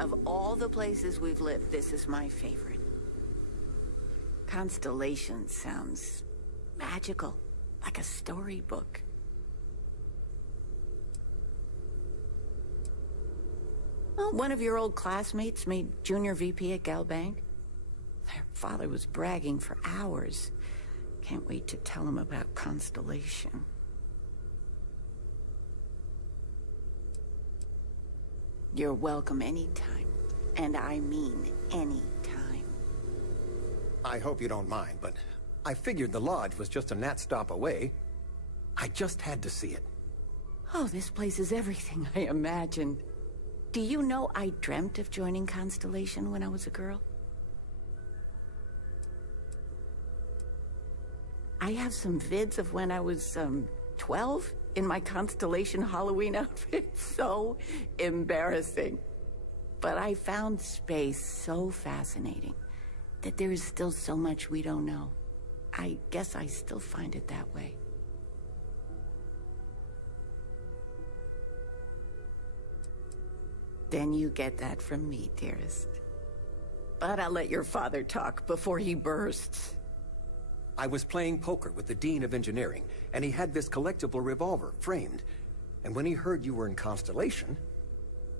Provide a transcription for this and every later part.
Of all the places we've lived, this is my favorite. Constellation sounds magical, like a storybook. Well, one of your old classmates made junior VP at Galbank. Their father was bragging for hours. Can't wait to tell him about Constellation. You're welcome anytime. And I mean anytime. I hope you don't mind, but I figured the lodge was just a gnat stop away. I just had to see it. Oh, this place is everything I imagined. Do you know I dreamt of joining Constellation when I was a girl? I have some vids of when I was, 12 in my Constellation Halloween outfit. So embarrassing. But I found space so fascinating that there is still so much we don't know. I guess I still find it that way. Then you get that from me, dearest. But I'll let your father talk before he bursts. I was playing poker with the Dean of Engineering, and he had this collectible revolver framed. And when he heard you were in Constellation,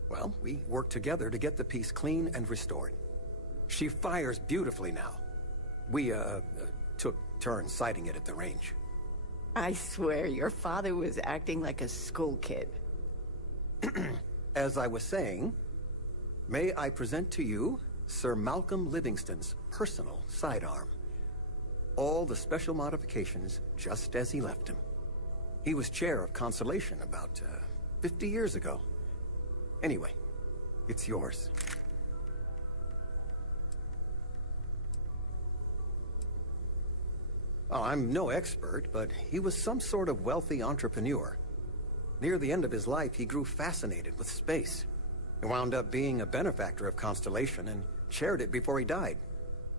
well, we worked together to get the piece clean and restored. She fires beautifully now. We, took turns sighting it at the range. I swear, your father was acting like a school kid. As I was saying, may I present to you Sir Malcolm Livingston's personal sidearm. All the special modifications just as he left him. He was chair of Constellation about 50 years ago. Anyway, it's yours. Oh, I'm no expert, but he was some sort of wealthy entrepreneur. Near the end of his life, he grew fascinated with space. He wound up being a benefactor of Constellation and chaired it before he died.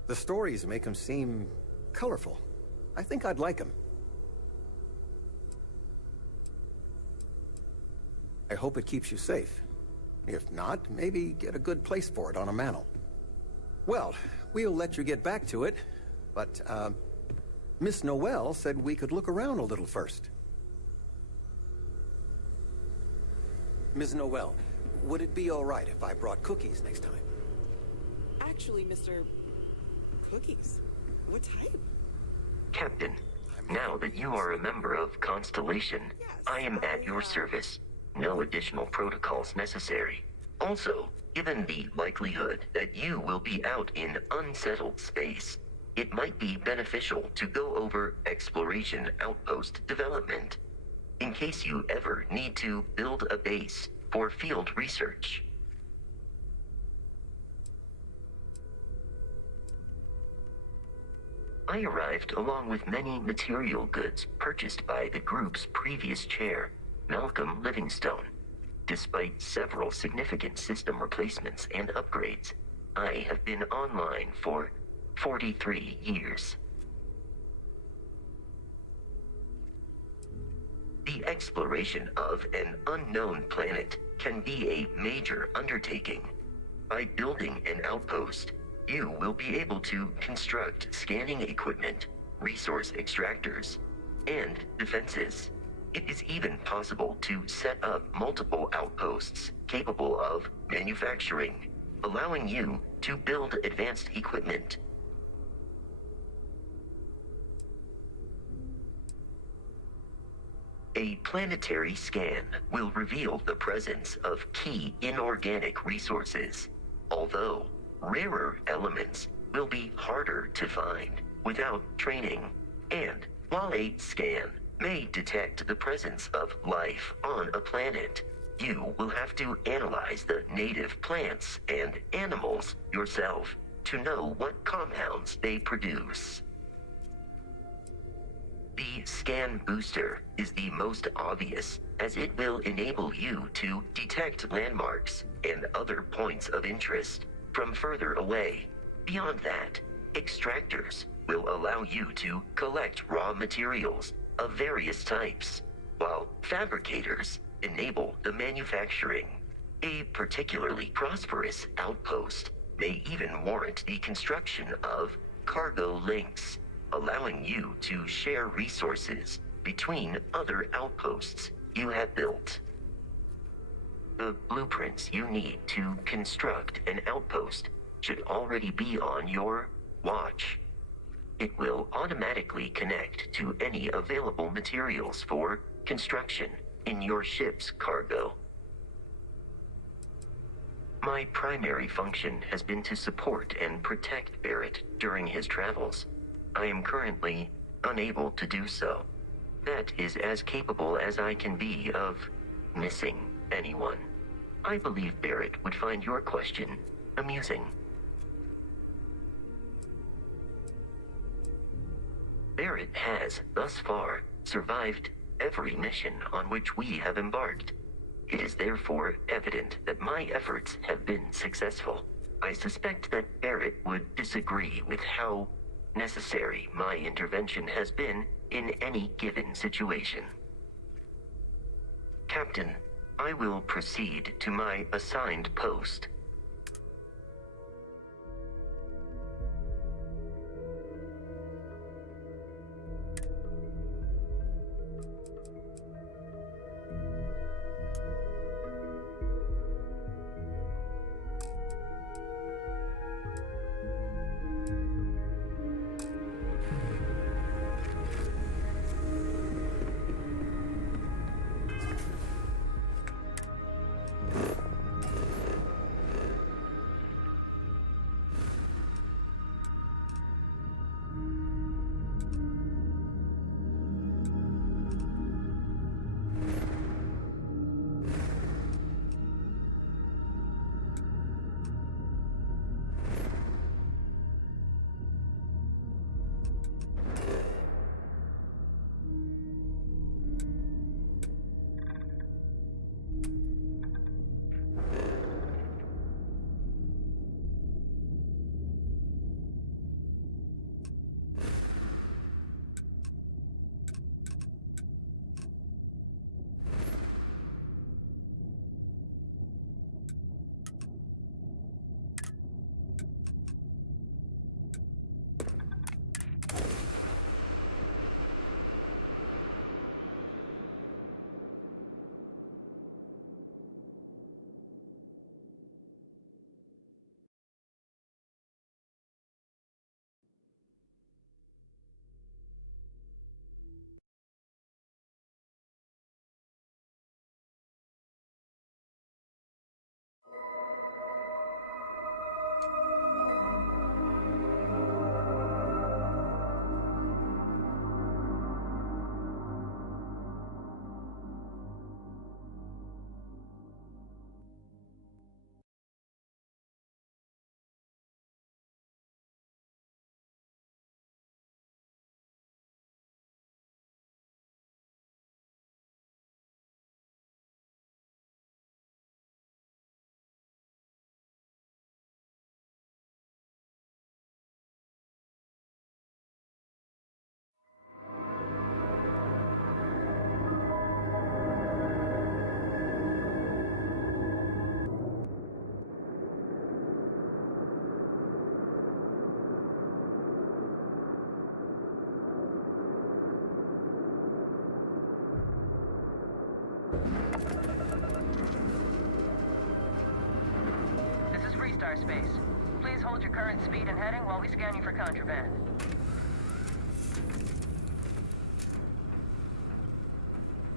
The stories make him seem colorful. I think I'd like him. I hope it keeps you safe. If not, maybe get a good place for it on a mantle. Well, we'll let you get back to it, but, Miss Noel said we could look around a little first. Ms. Noel, would it be all right if I brought cookies next time? Actually, Mr. Cookies? What type? Captain, now that you are a member of Constellation, I am at your service. No additional protocols necessary. Also, given the likelihood that you will be out in unsettled space, it might be beneficial to go over exploration outpost development, in case you ever need to build a base for field research. I arrived along with many material goods purchased by the group's previous chair, Malcolm Livingstone. Despite several significant system replacements and upgrades, I have been online for 43 years. The exploration of an unknown planet can be a major undertaking. By building an outpost, you will be able to construct scanning equipment, resource extractors, and defenses. It is even possible to set up multiple outposts capable of manufacturing, allowing you to build advanced equipment. A planetary scan will reveal the presence of key inorganic resources, although rarer elements will be harder to find without training. And while a scan may detect the presence of life on a planet, you will have to analyze the native plants and animals yourself to know what compounds they produce. The scan booster is the most obvious, as it will enable you to detect landmarks and other points of interest from further away. Beyond that, extractors will allow you to collect raw materials of various types, while fabricators enable the manufacturing. A particularly prosperous outpost may even warrant the construction of cargo links, allowing you to share resources between other outposts you have built. The blueprints you need to construct an outpost should already be on your watch. It will automatically connect to any available materials for construction in your ship's cargo. My primary function has been to support and protect Barrett during his travels. I am currently unable to do so. That is as capable as I can be of missing anyone. I believe Barrett would find your question amusing. Barrett has, thus far, survived every mission on which we have embarked. It is therefore evident that my efforts have been successful. I suspect that Barrett would disagree with how necessary my intervention has been in any given situation. Captain, I will proceed to my assigned post. Space. Please hold your current speed and heading while we scan you for contraband.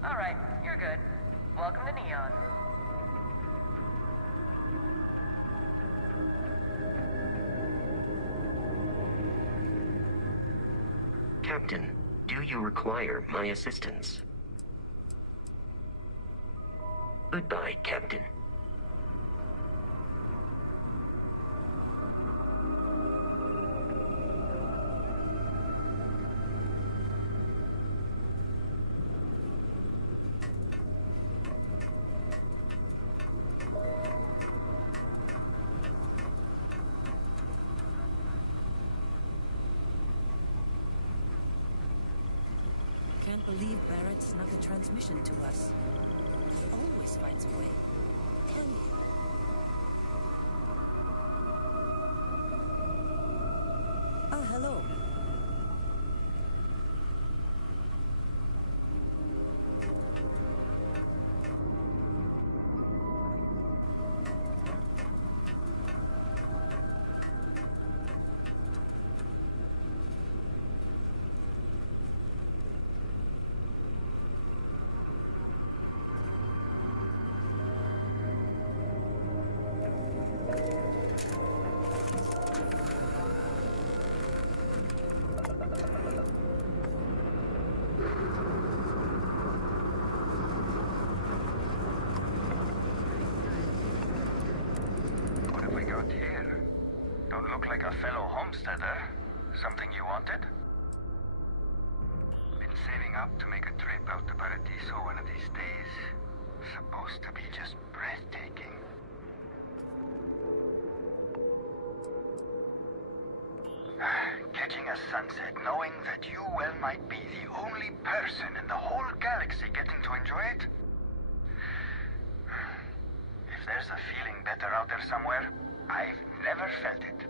All right, you're good. Welcome to Neon. Captain, do you require my assistance? Goodbye, Captain. Can't believe Barrett snuck a transmission to us. He always finds a way. Tell friend. Ah, hello. What have we got here? Don't look like a fellow homesteader. Something you wanted? Been saving up to make a trip out to Paradiso one of these days. Supposed to be just breathtaking. Catching a sunset, knowing that you well might be the only person in the whole galaxy getting to enjoy it. If there's a feeling better out there somewhere, I've never felt it.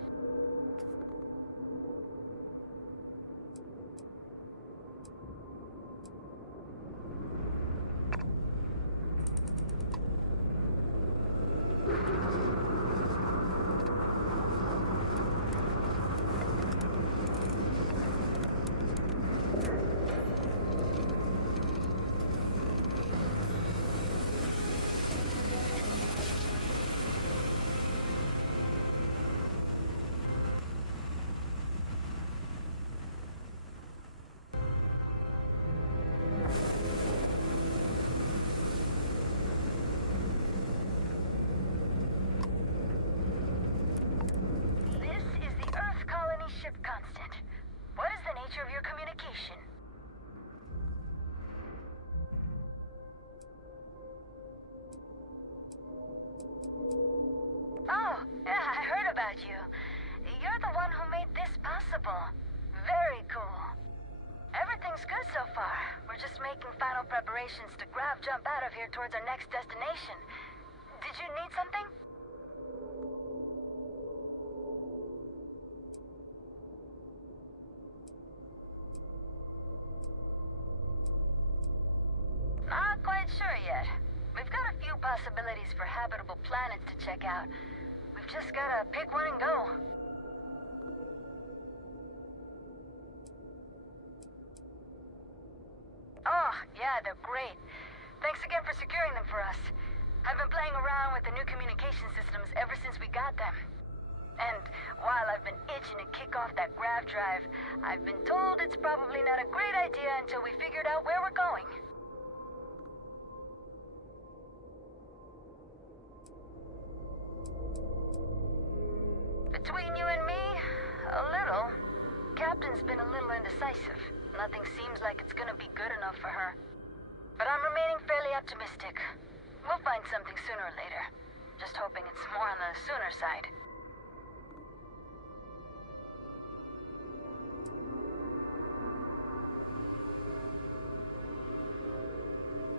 This is the Earth Colony ship constant. What is the nature of your communication? Oh, yeah, I heard about you. You're the one who made this possible. Very cool. Everything's good so far. We're just making final preparations to grav jump out of here towards our next destination. Did you need something? Not quite sure yet. We've got a few possibilities for habitable planets to check out. We've just gotta pick one and go. Oh, yeah, they're great. Thanks again for securing them for us. I've been playing around with the new communication systems ever since we got them. And while I've been itching to kick off that grav drive, I've been told it's probably not a great idea until we figured out where we're going. Between you and me, a little. Captain's been a little indecisive. Nothing seems like it's gonna be good enough for her. But I'm remaining fairly optimistic. We'll find something sooner or later. Just hoping it's more on the sooner side.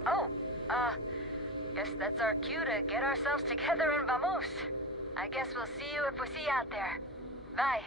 Oh, guess that's our cue to get ourselves together in Vamos. I guess we'll see you if we see you out there. Bye.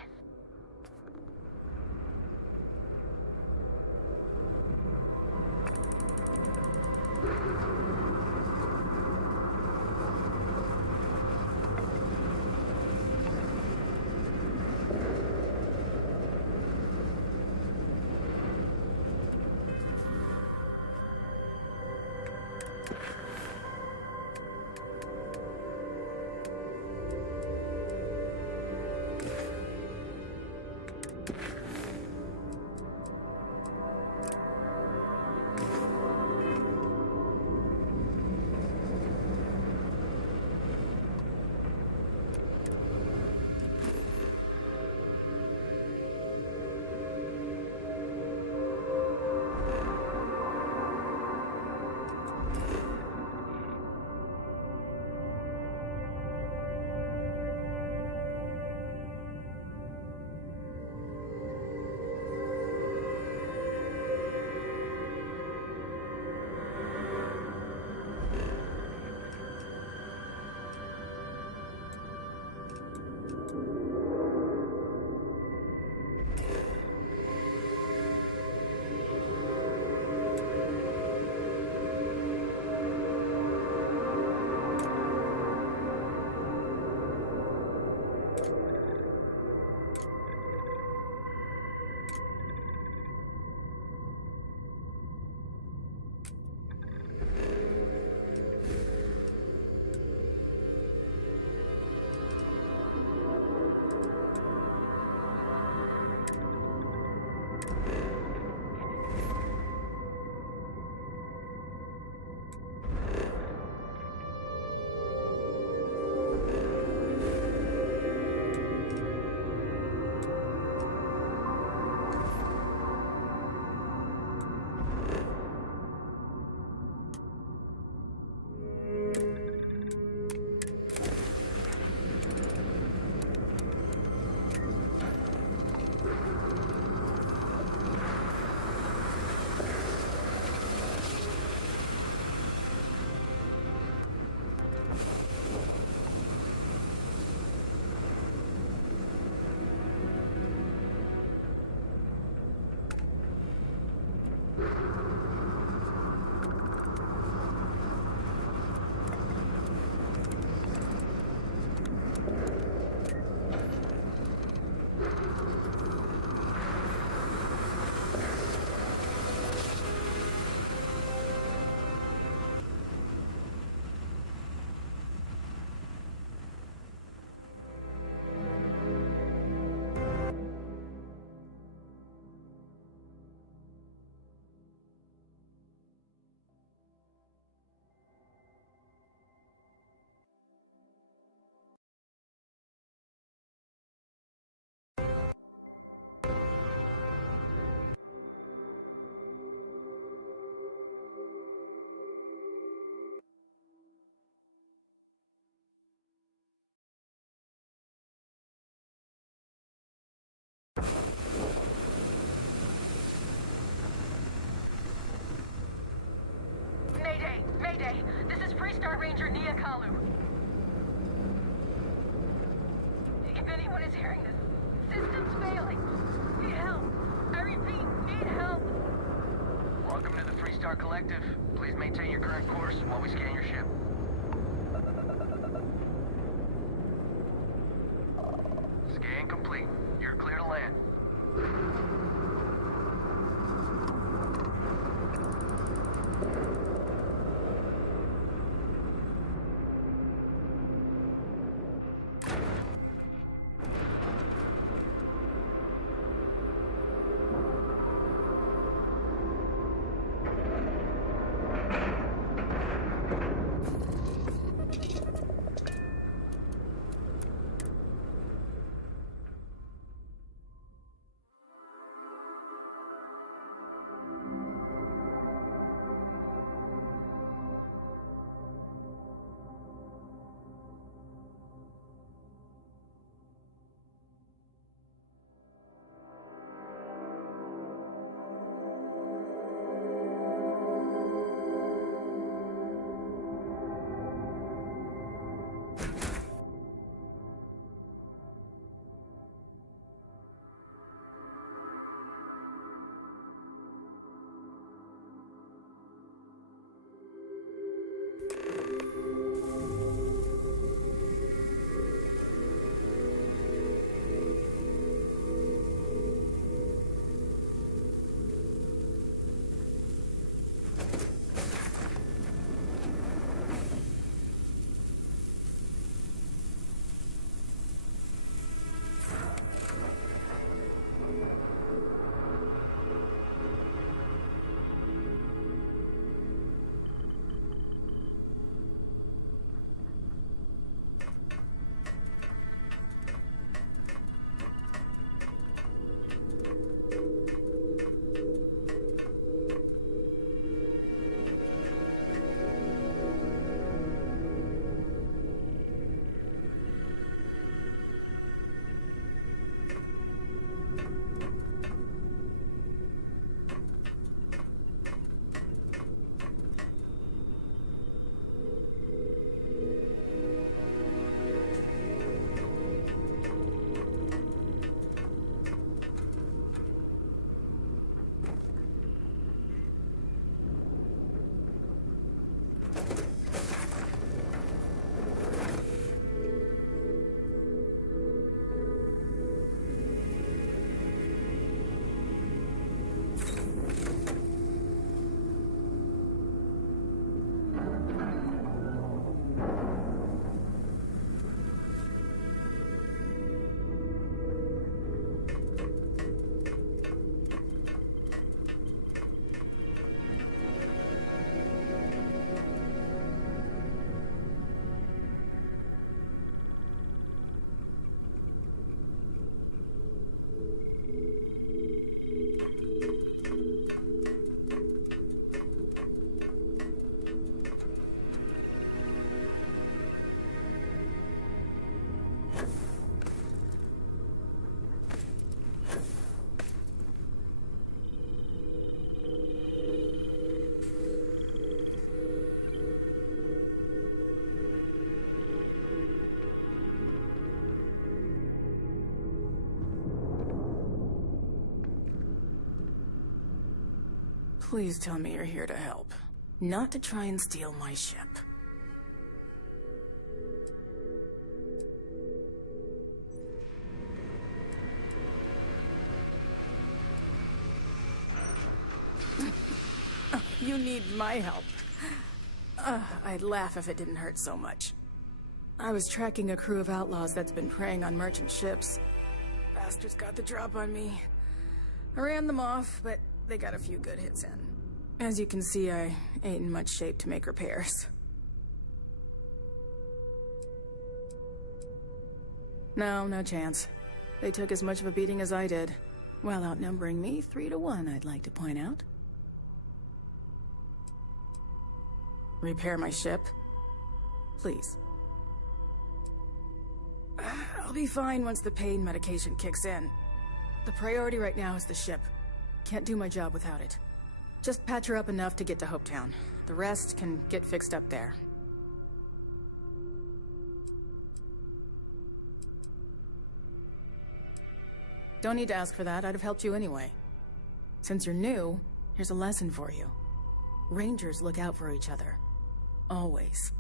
Avatar Collective. Please maintain your current course while we scan your ship. Scan complete. You're clear to land. Please tell me you're here to help, not to try and steal my ship. You need my help. I'd laugh if it didn't hurt so much. I was tracking a crew of outlaws that's been preying on merchant ships. Bastards got the drop on me. I ran them off, but they got a few good hits in. As you can see, I ain't in much shape to make repairs. No chance. They took as much of a beating as I did, while outnumbering me 3-1, I'd like to point out. Repair my ship? Please. I'll be fine once the pain medication kicks in. The priority right now is the ship. Can't do my job without it. Just patch her up enough to get to Hopetown. The rest can get fixed up there. Don't need to ask for that, I'd have helped you anyway. Since you're new, here's a lesson for you. Rangers look out for each other. Always.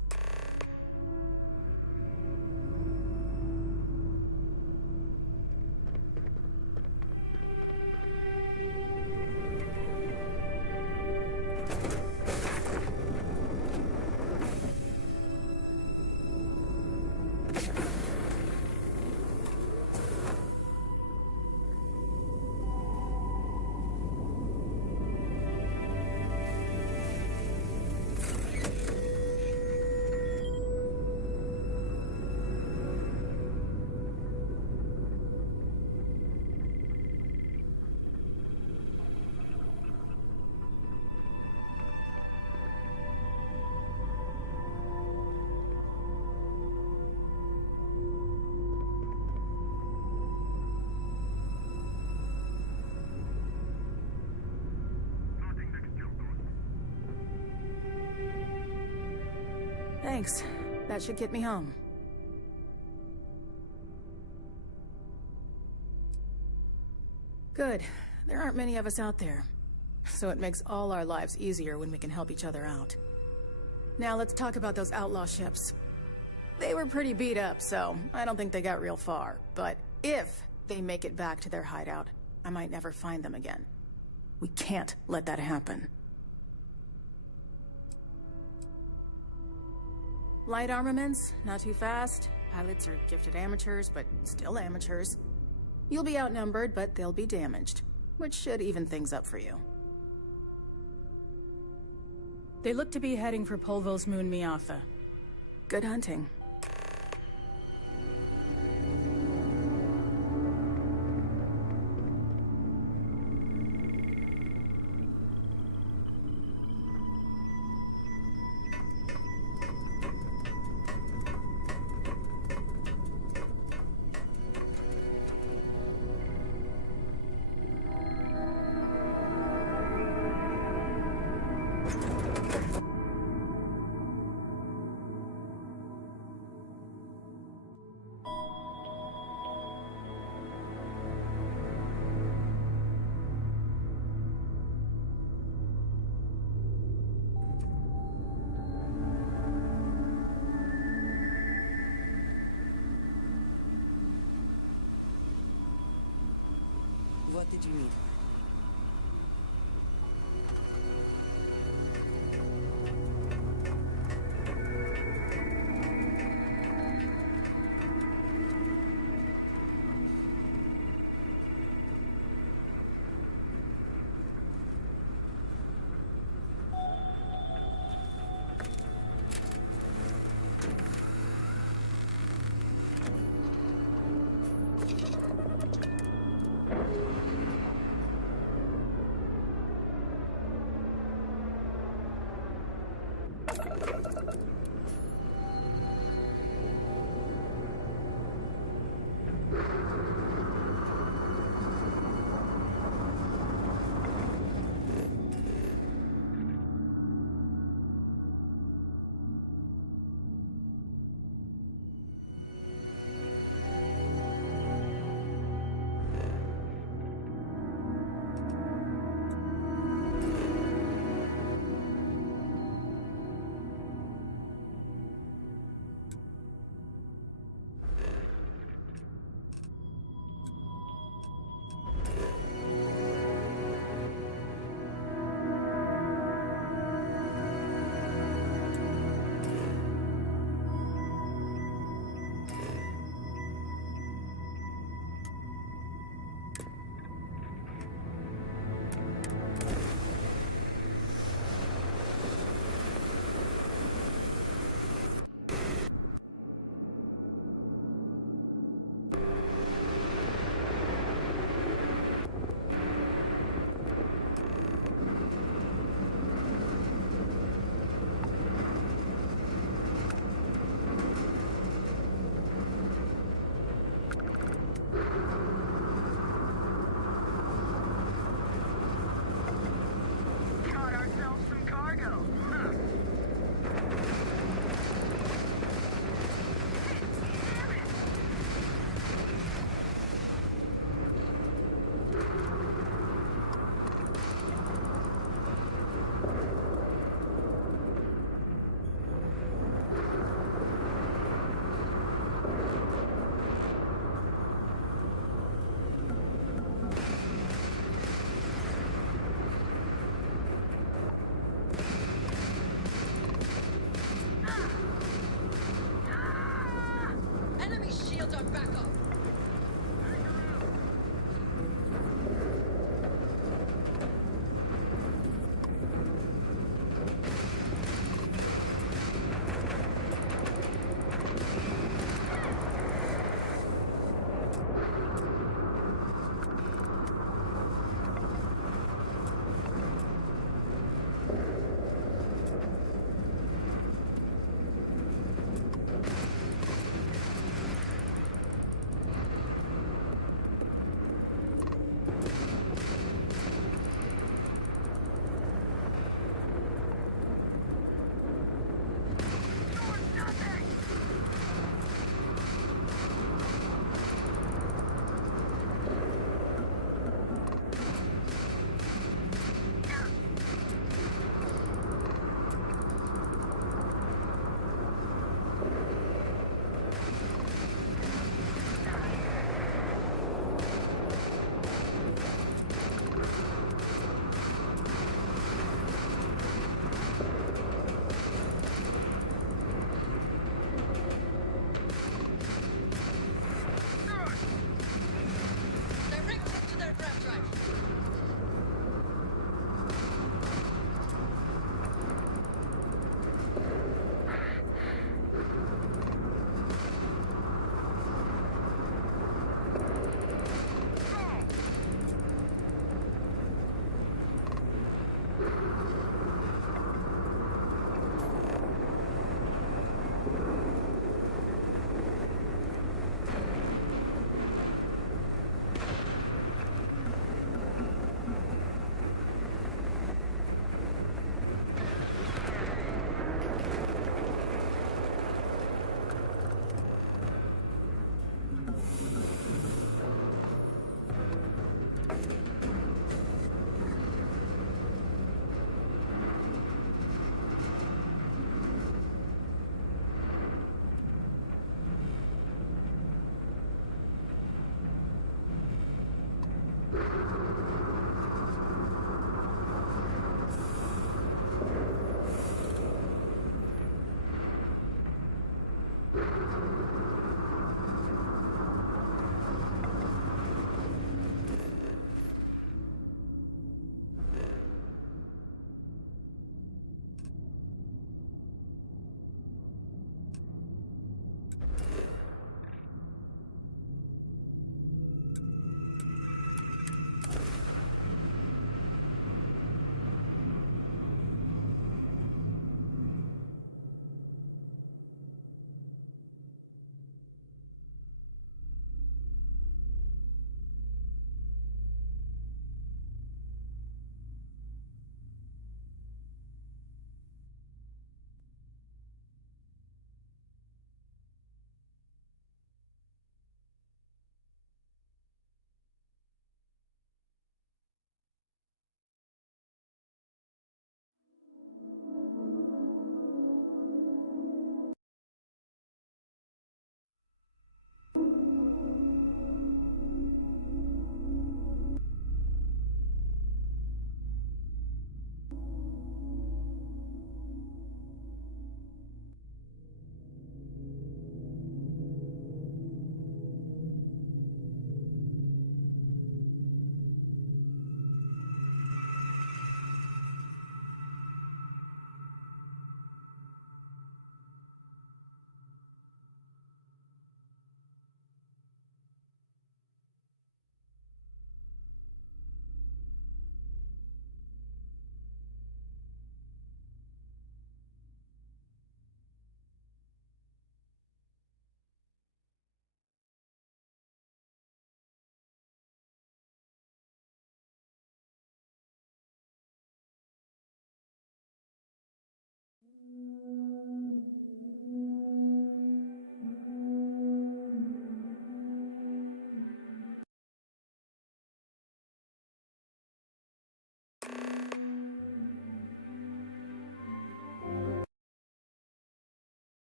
Thanks. That should get me home. Good. There aren't many of us out there. So it makes all our lives easier when we can help each other out. Now let's talk about those outlaw ships. They were pretty beat up, so I don't think they got real far. But if they make it back to their hideout, I might never find them again. We can't let that happen. Light armaments, not too fast. Pilots are gifted amateurs, but still amateurs. You'll be outnumbered, but they'll be damaged, which should even things up for you. They look to be heading for Polvo's moon Miatha. Good hunting. What did you need?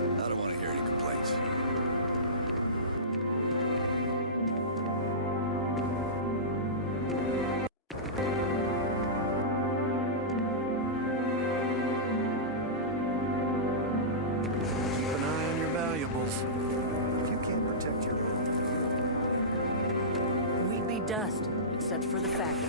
I don't want to hear any complaints. Keep an eye on your valuables. If you can't protect your own, We'd be dust, except for the factory.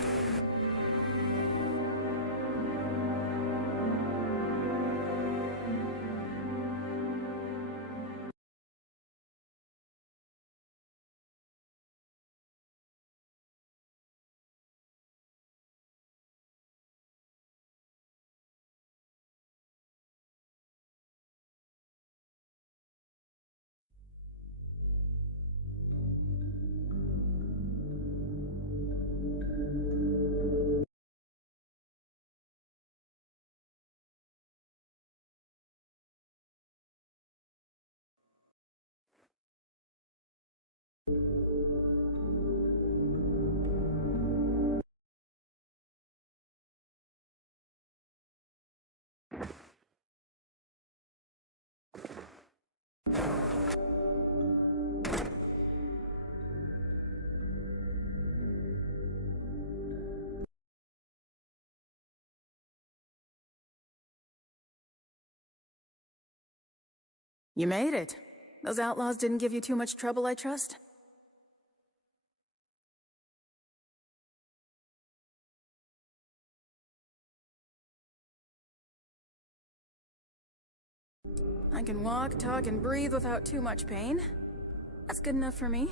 You made it. Those outlaws didn't give you too much trouble, I trust? I can walk, talk, and breathe without too much pain. That's good enough for me.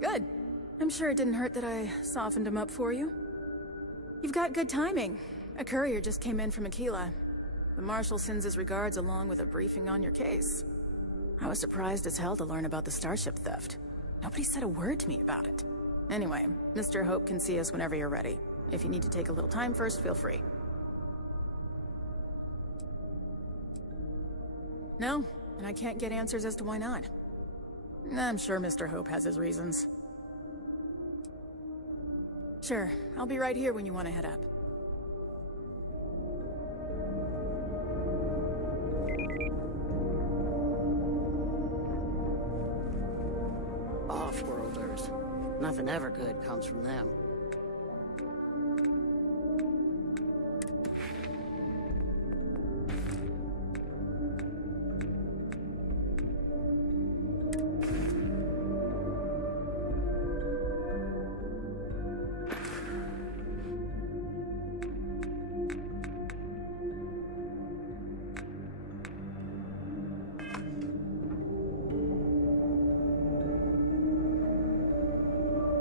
Good. I'm sure it didn't hurt that I softened him up for you. You've got good timing. A courier just came in from Aquila. The Marshal sends his regards along with a briefing on your case. I was surprised as hell to learn about the starship theft. Nobody said a word to me about it. Anyway, Mr. Hope can see us whenever you're ready. If you need to take a little time first, feel free. No, and I can't get answers as to why not. I'm sure Mr. Hope has his reasons. Sure, I'll be right here when you want to head up. Off-worlders. Nothing ever good comes from them.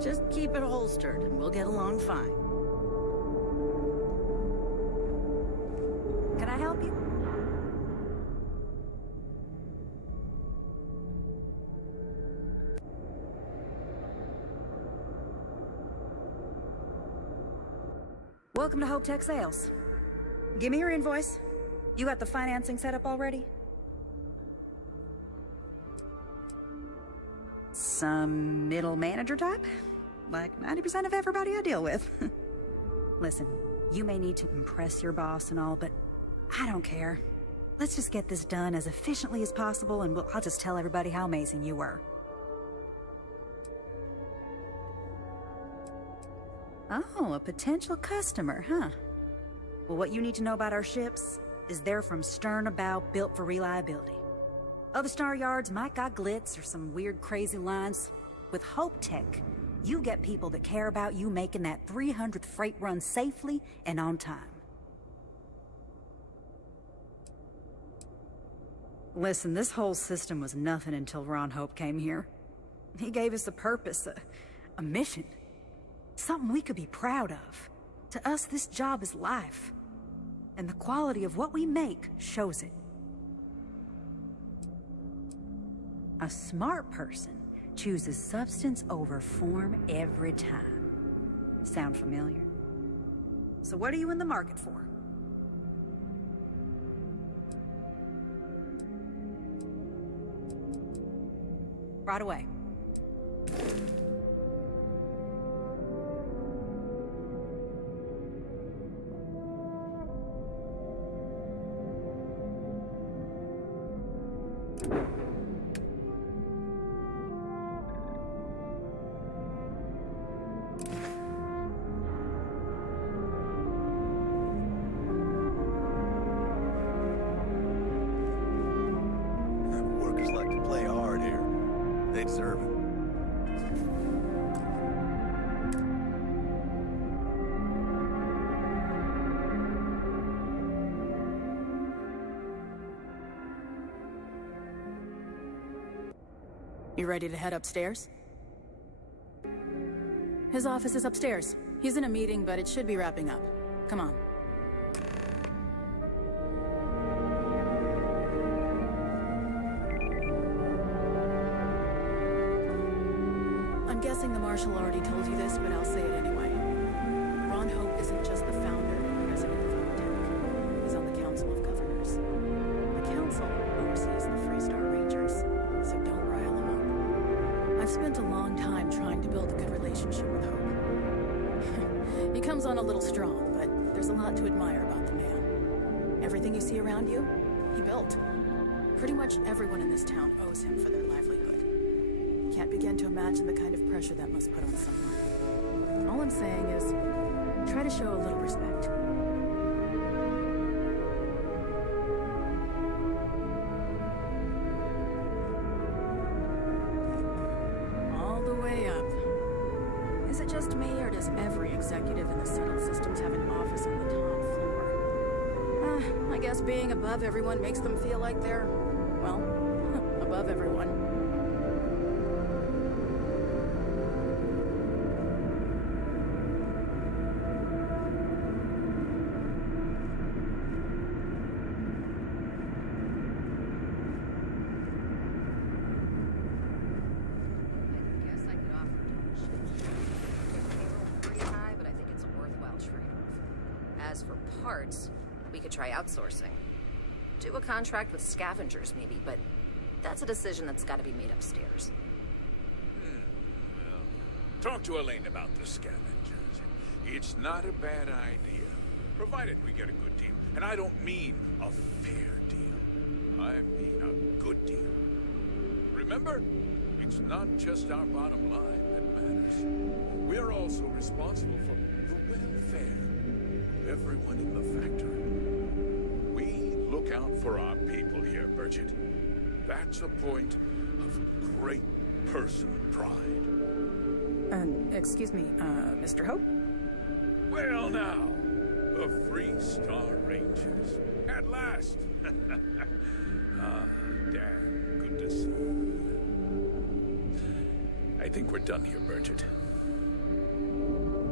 Just keep it holstered, and we'll get along fine. Can I help you? Welcome to Hope Tech Sales. Give me your invoice. You got the financing set up already? Some middle manager type? Like 90% of everybody I deal with. Listen, you may need to impress your boss and all, but I don't care. Let's just get this done as efficiently as possible, and I'll just tell everybody how amazing you were. Oh, a potential customer, huh? Well, what you need to know about our ships is they're from stern to bow, built for reliability. Other star yards might got glitz or some weird crazy lines. With Hope Tech, you get people that care about you making that 300th freight run safely and on time. Listen, this whole system was nothing until Ron Hope came here. He gave us a purpose, a mission. Something we could be proud of. To us, this job is life. And the quality of what we make shows it. A smart person chooses substance over form every time. Sound familiar? So what are you in the market for? Right away. Workers like to play hard here. They deserve it. You ready to head upstairs? His office is upstairs. He's in a meeting, but it should be wrapping up. Come on. I'm guessing the Marshal already told you this, but I'll say it anyway. Ron Hope isn't just the founder and president of Hope. He's on the Council of Governors. The Council oversees the Freestar Rangers, so don't rile him up. I've spent a long time trying to build a good relationship with Hope. He comes on a little strong, but there's a lot to admire about the man. Everything you see around you, he built. Pretty much everyone in this town owes him for their livelihood. Can't begin to imagine the kind of pressure that must put on someone. All I'm saying is, try to show a little respect. All the way up. Is it just me, or does every executive in the settled systems have an office on the top floor? I guess being above everyone makes them feel like they're, well, above everyone. As for parts, we could try outsourcing. Do a contract with scavengers, maybe, but that's a decision that's got to be made upstairs. Well, talk to Elaine about the scavengers. It's not a bad idea, provided we get a good deal. And I don't mean a fair deal. I mean a good deal. Remember, it's not just our bottom line that matters. We're also responsible for the welfare of everyone in the factory. We look out for our people here, Bridget. That's a point of great personal pride. Excuse me, Mr. Hope? Well now, the Freestar Rangers. At last! Ah, Dan, good to see you. I think we're done here, Bridget.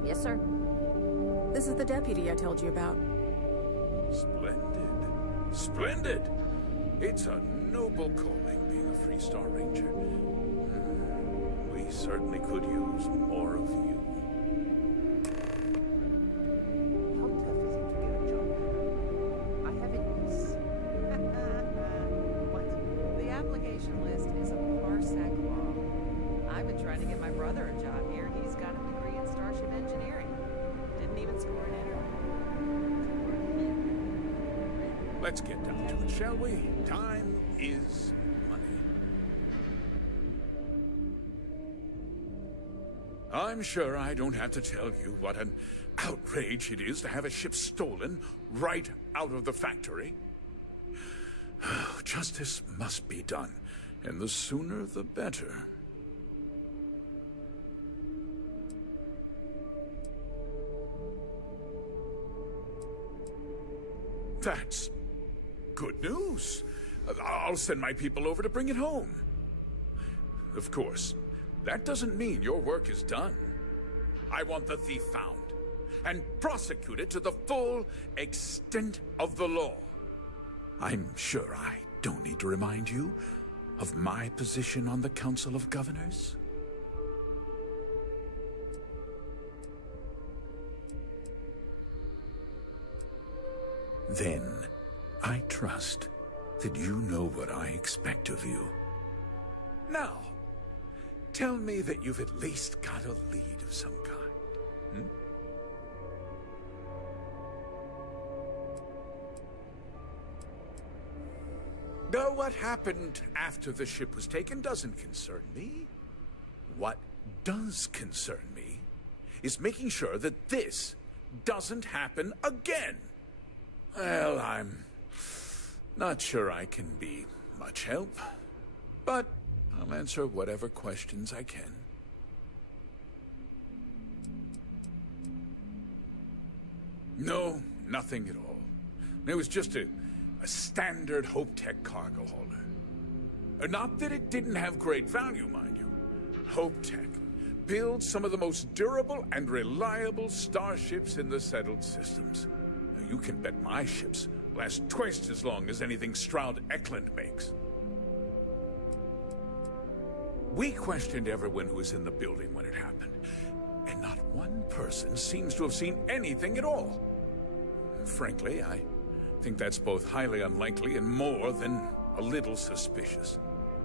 Yes, sir. This is the deputy I told you about. Splendid. Splendid! It's a noble calling, being a Freestar Ranger. We certainly could use more of you. How tough is it to get a job? I haven't used... What? The application list is a parsec long. I've been trying to get my brother a job here. He's got a degree in starship engineering. Didn't even score an interview. Let's get down to it, shall we? Time is money. I'm sure I don't have to tell you what an outrage it is to have a ship stolen right out of the factory. Justice must be done, and the sooner the better. That's good news. I'll send my people over to bring it home. Of course, that doesn't mean your work is done. I want the thief found, and prosecute it to the full extent of the law. I'm sure I don't need to remind you of my position on the Council of Governors. Then, I trust that you know what I expect of you. Now, tell me that you've at least got a lead of some kind. Now, what happened after the ship was taken doesn't concern me. What does concern me is making sure that this doesn't happen again. Well, I'm not sure I can be much help, but I'll answer whatever questions I can. No, nothing at all. It was just a standard HopeTech cargo hauler. Not that it didn't have great value, mind you. HopeTech builds some of the most durable and reliable starships in the settled systems. Now, you can bet my ships last twice as long as anything Stroud Eklund makes. We questioned everyone who was in the building when it happened, and not one person seems to have seen anything at all. Frankly, I think that's both highly unlikely and more than a little suspicious.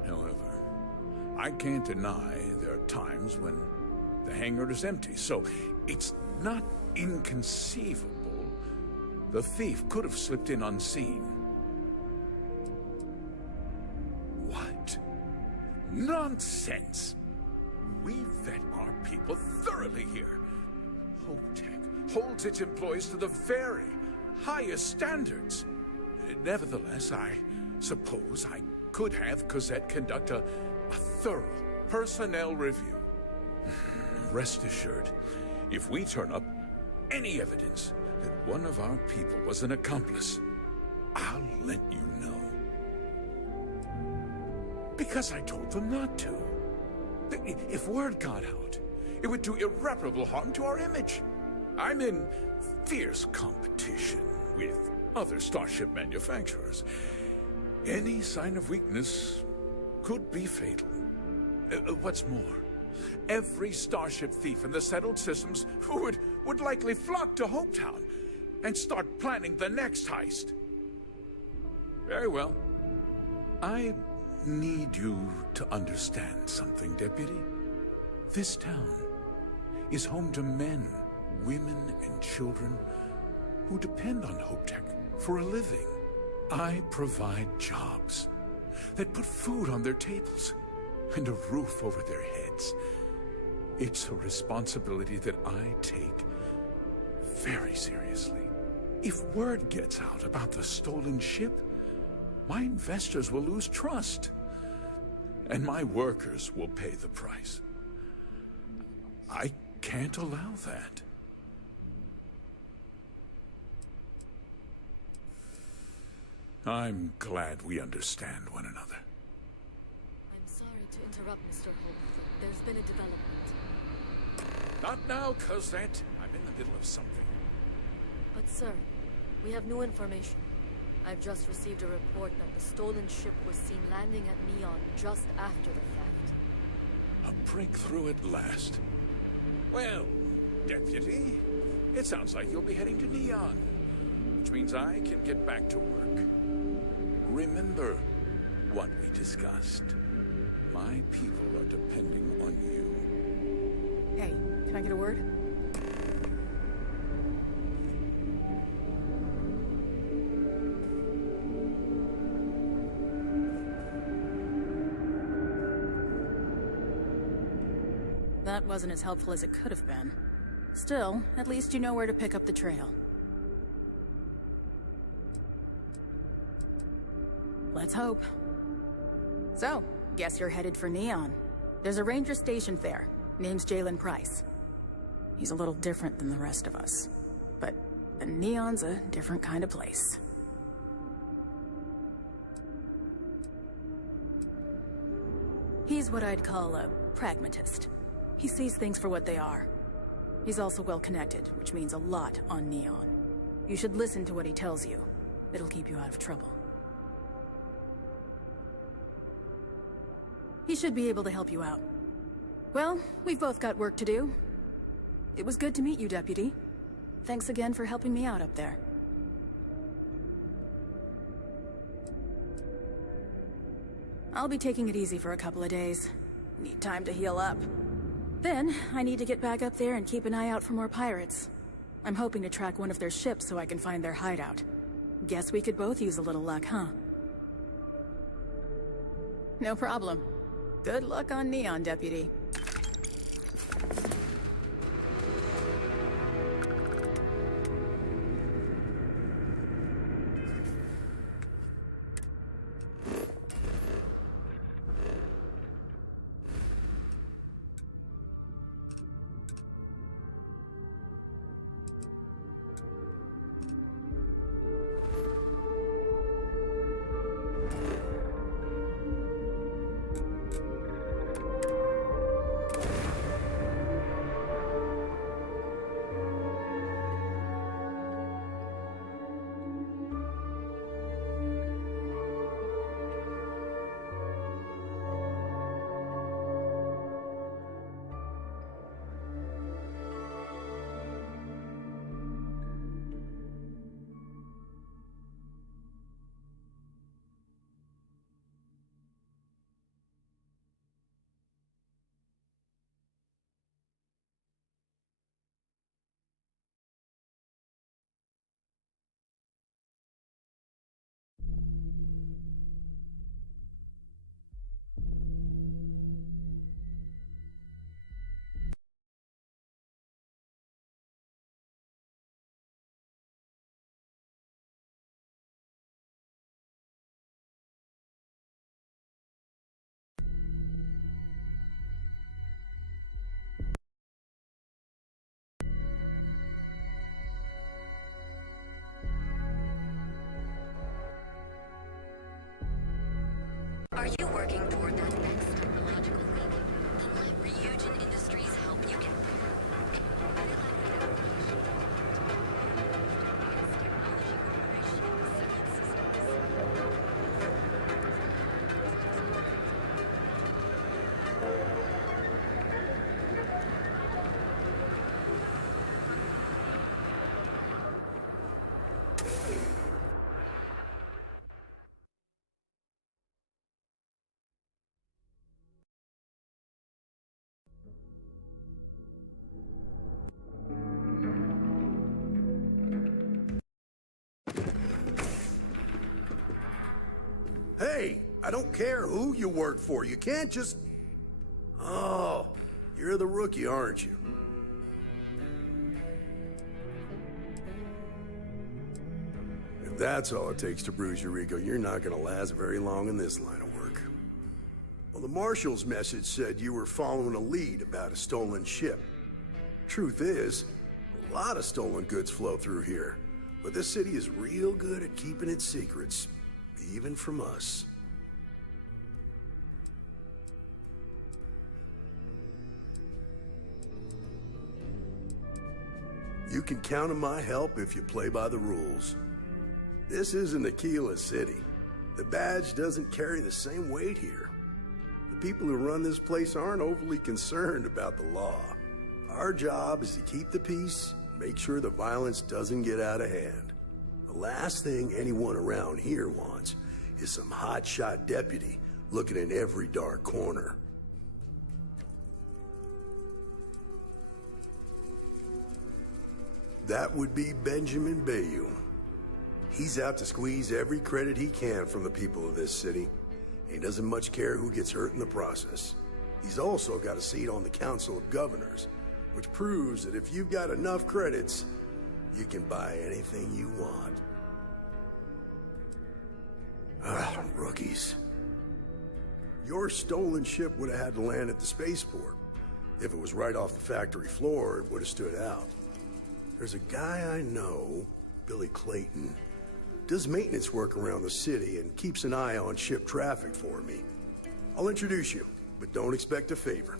However, I can't deny there are times when the hangar is empty, so it's not inconceivable the thief could have slipped in unseen. What? Nonsense! We vet our people thoroughly here. HopeTech holds its employees to the very highest standards. Nevertheless, I suppose I could have Cosette conduct a thorough personnel review. Rest assured, if we turn up any evidence that one of our people was an accomplice, I'll let you know. Because I told them not to. If word got out, it would do irreparable harm to our image. I'm in fierce competition with other starship manufacturers. Any sign of weakness could be fatal. What's more, every starship thief in the settled systems would likely flock to Hopetown and start planning the next heist. Very well. I need you to understand something, Deputy. This town is home to men, women, and children who depend on HopeTech for a living. I provide jobs that put food on their tables and a roof over their heads. It's a responsibility that I take very seriously. If word gets out about the stolen ship, my investors will lose trust, and my workers will pay the price. I can't allow that. I'm glad we understand one another. I'm sorry to interrupt, Mr. Hope. There's been a development. Not now, Cosette. I'm in the middle of something. But sir, we have new information. I've just received a report that the stolen ship was seen landing at Neon just after the theft. A breakthrough at last. Well, Deputy, it sounds like you'll be heading to Neon, which means I can get back to work. Remember what we discussed. My people are depending on you. Hey, can I get a word? That wasn't as helpful as it could have been. Still, at least you know where to pick up the trail. Let's hope. So, guess you're headed for Neon. There's a ranger stationed there. Name's Jalen Price. He's a little different than the rest of us. But Neon's a different kind of place. He's what I'd call a pragmatist. He sees things for what they are. He's also well connected, which means a lot on Neon. You should listen to what he tells you. It'll keep you out of trouble. He should be able to help you out. Well, we've both got work to do. It was good to meet you, Deputy. Thanks again for helping me out up there. I'll be taking it easy for a couple of days. Need time to heal up. Then, I need to get back up there and keep an eye out for more pirates. I'm hoping to track one of their ships so I can find their hideout. Guess we could both use a little luck, huh? No problem. Good luck on Neon, Deputy. Are you working toward that next technological leap? Then let Ryujin Industries help you get Hey, I don't care who you work for. You can't just... Oh, you're the rookie, aren't you? If that's all it takes to bruise your ego, you're not gonna last very long in this line of work. Well, the Marshal's message said you were following a lead about a stolen ship. Truth is, a lot of stolen goods flow through here, but this city is real good at keeping its secrets. Even from us. You can count on my help if you play by the rules. This isn't Aquila City. The badge doesn't carry the same weight here. The people who run this place aren't overly concerned about the law. Our job is to keep the peace, make sure the violence doesn't get out of hand. The last thing anyone around here wants is some hotshot deputy looking in every dark corner. That would be Benjamin Bayou. He's out to squeeze every credit he can from the people of this city. He doesn't much care who gets hurt in the process. He's also got a seat on the Council of Governors, which proves that if you've got enough credits, you can buy anything you want. Ah, rookies. Your stolen ship would have had to land at the spaceport. If it was right off the factory floor, it would have stood out. There's a guy I know, Billy Clayton, does maintenance work around the city and keeps an eye on ship traffic for me. I'll introduce you, but don't expect a favor.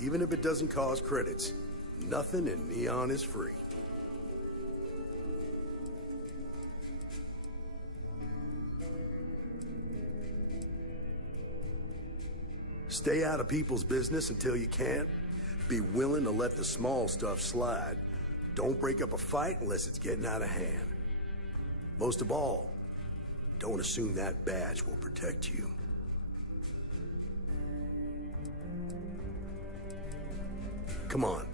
Even if it doesn't cause credits, Nothing in Neon is free. Stay out of people's business until you can. Be willing to let the small stuff slide. Don't break up a fight unless it's getting out of hand. Most of all, don't assume that badge will protect you. Come on.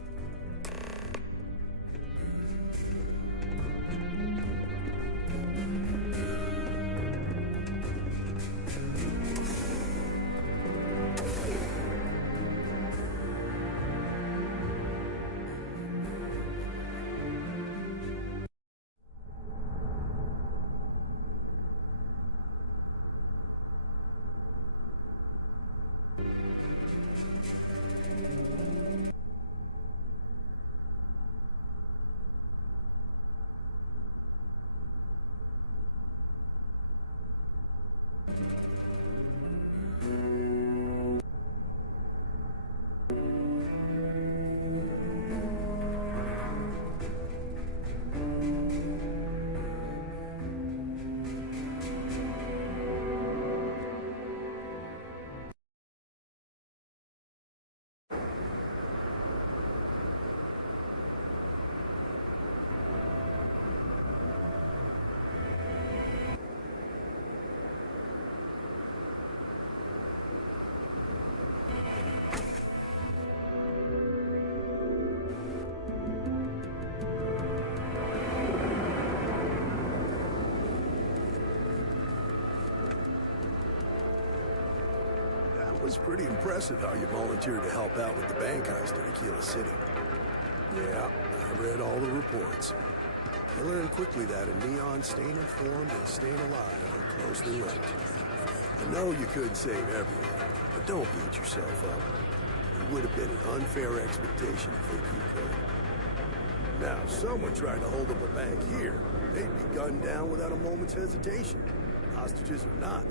It was pretty impressive how you volunteered to help out with the bank heist in Aquila City. Yeah, I read all the reports. I learned quickly that a Neon staying informed and staying alive are closely linked. I know you couldn't save everyone, but don't beat yourself up. It would have been an unfair expectation to think you could. Now, if someone tried to hold up a bank here, they'd be gunned down without a moment's hesitation. Hostages or not.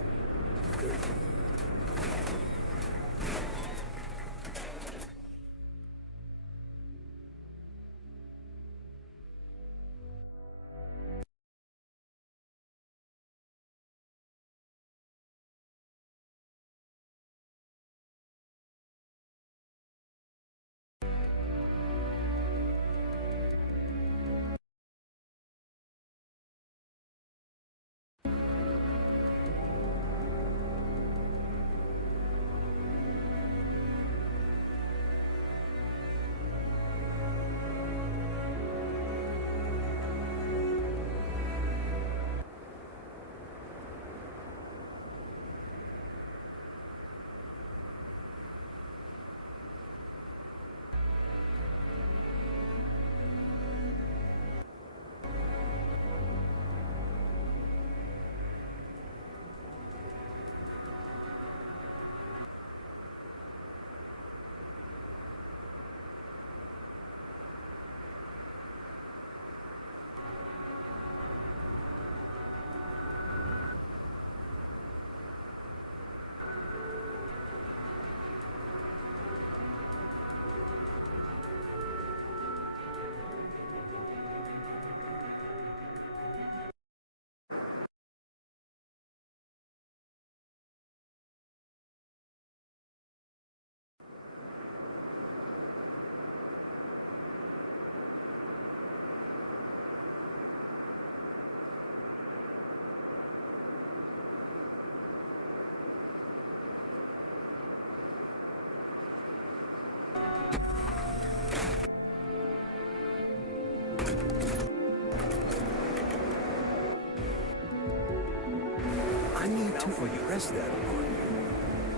I need to address that upon you,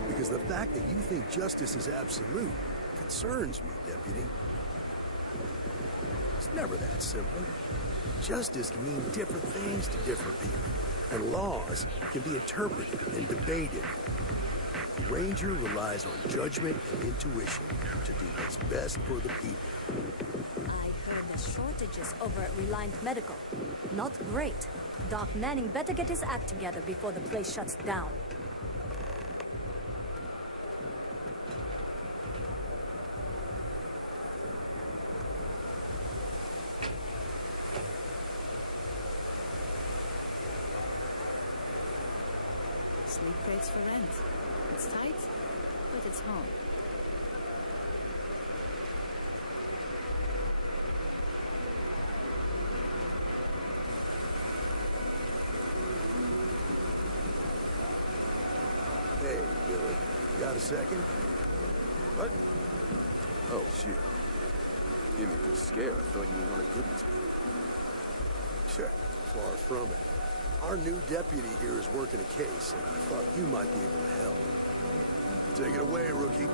because the fact that you think justice is absolute concerns me, Deputy. It's never that simple. Justice can mean different things to different people, and laws can be interpreted and debated. The Ranger relies on judgment and intuition to do what's best for the people. I heard there's shortages over at Reliant Medical. Not great. Doc Manning better get his act together before the place shuts down. sleep crates for rent. It's tight, but it's home. Hey, Billy. Got a second? What? Oh, shit. Gave me a good scare. I thought you were one of Goodman's people. Sure. Far from it. Our new deputy here is working a case, and I thought you might be able to help. Take it away, rookie.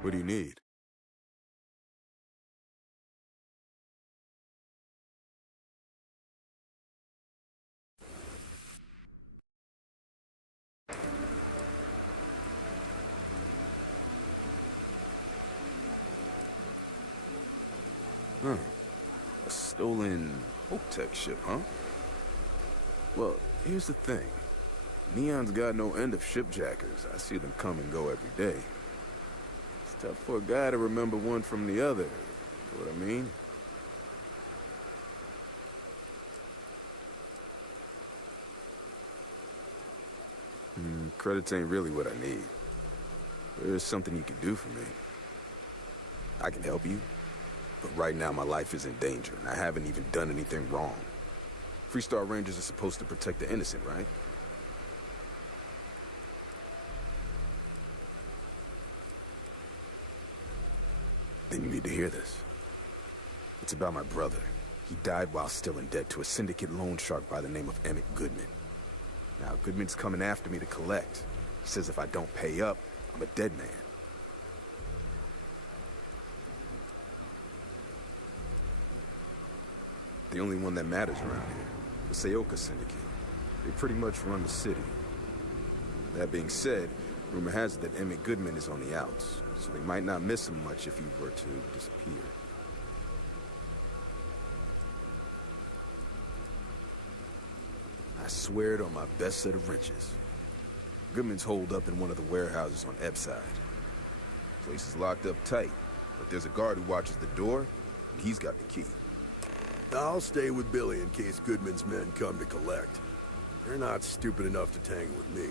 What do you need? Huh. A stolen Hope-Tech ship, huh? Well, here's the thing. Neon's got no end of shipjackers. I see them come and go every day. It's tough for a guy to remember one from the other. You know what I mean? Credits ain't really what I need. There's something you can do for me. I can help you. But right now, my life is in danger, and I haven't even done anything wrong. Freestar Rangers are supposed to protect the innocent, right? Then you need to hear this. It's about my brother. He died while still in debt to a syndicate loan shark by the name of Emmett Goodman. Now, Goodman's coming after me to collect. He says if I don't pay up, I'm a dead man. The only one that matters around here, the Seoka Syndicate. They pretty much run the city. That being said, rumor has it that Emmett Goodman is on the outs, so they might not miss him much if he were to disappear. I swear it on my best set of wrenches. Goodman's holed up in one of the warehouses on Epside. Place is locked up tight, but there's a guard who watches the door, and he's got the key. I'll stay with Billy in case Goodman's men come to collect. They're not stupid enough to tangle with me.